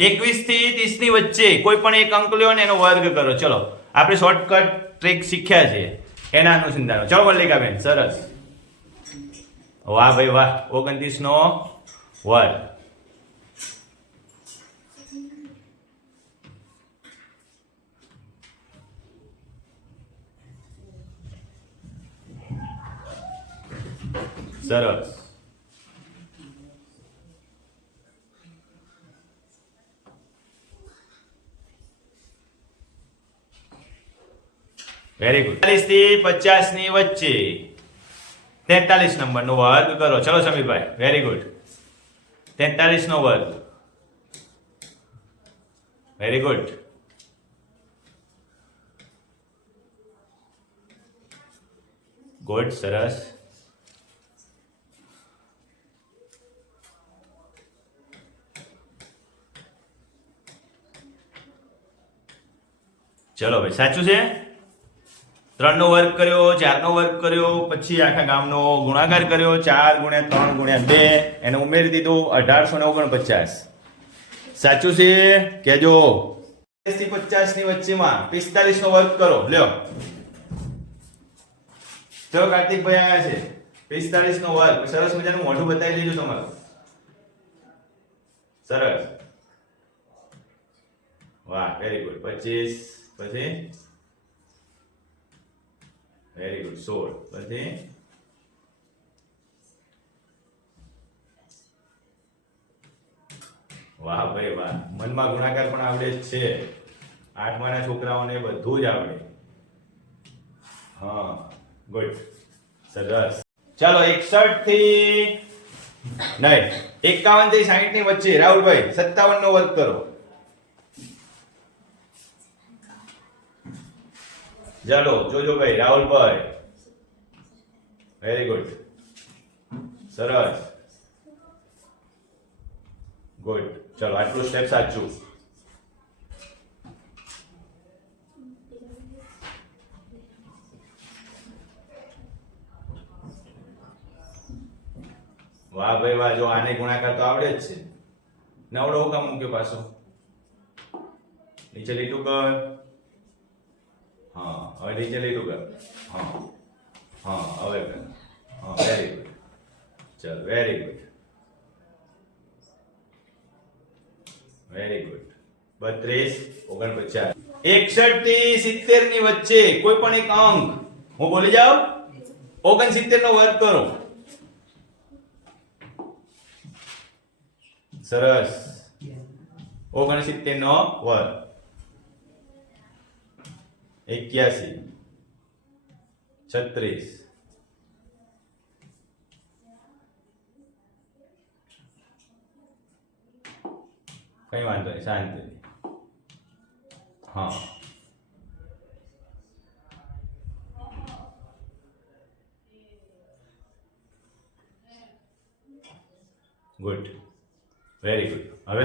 એકવીસથી ત્રીસની વચ્ચે કોઈ પણ એક અંક લ્યો ને એનો વર્ગ કરો. ચલો, આપણે શોર્ટકટ ટ્રીક શીખ્યા છે એના અનુસંધાનો. ચલો, મલ્લિકાબેન, સરસ. વાહ ભાઈ વાહ ઓગણત્રીસ નો વર્ગ. સરસ. વેરી ગુડ ચાલીસથી પચાસની વચ્ચે. તેતાલીસ નંબર નો વર્ગ કરો. ચલો, સમીરભાઈ. વેરી ગુડ તેતાલીસ નો વર્ગ. વેરી ગુડ ગુડ સરસ. ચલો ભાઈ, સાચું છે? ત્રણનો વર્ગ કર્યો, ચારનો વર્ગ કર્યો, પછી આખા ગામનો ગુણાકાર કર્યો, ચાર ગુણ્યા ત્રણ ગુણ્યા બે, એને ઉમેરી દીધું અઢારસો ને ઓગણપચાસ. સાચું છે? કેજો થી પચાસની વચ્ચેમાં પિસ્તાલીસ નો વર્ગ કરો. લ્યો. ચલો કાર્તિકભાઈ આવ્યા છે પિસ્તાલીસ નો વર્ગ. સરસ મજાનું મોઢું બતાવી દેજો તમારું. સરસ. વાહ વેરી ગુડ પચીસ, પછી? વેરી ગુડ સોળ પછી વાહ ભાઈ વાહ. મનમાં ગુણાકાર પણ આવડે જ છે. આઠમાના છોકરાઓને બધું જ આવડે. હા ગુડ સરસ. ચાલો, એકસઠથી નહીં, એકાવનથી સાહીઠની વચ્ચે. રાહુલભાઈ સત્તાવન નો વર્ગ કરો. ચાલો, જોજો ભાઈ રાહુલભાઈ વેરી ગુડ સરસ. ગુડ ચલો, આટલું સ્ટેપ સાચું. વાહ ભાઈ, વાહ, જો આને ગુણાકાર તો આવડે જ છે. નવડો કામ મૂક્યો પાછો. નીચે લીટું કર. હા, હવે નીચે લઈ લો હા હા, હવે બેન હા વેરી ગુડ ચલ વેરી ગુડ વેરી ગુડ બત્રીસ, ઓગણપચાસ. એકસઠથી સિત્તેરની વચ્ચે કોઈ પણ એક અંક. હું બોલી જાઉં? ઓગણસિત્તેર નો વર્ગ કરો. સરસ. ઓગણસિત્તેર નો વર્ગ. એક્યાસી છત્રીસ કઈ વાંધો નહીં શાંતિ હા ગુડ વેરી ગુડ હવે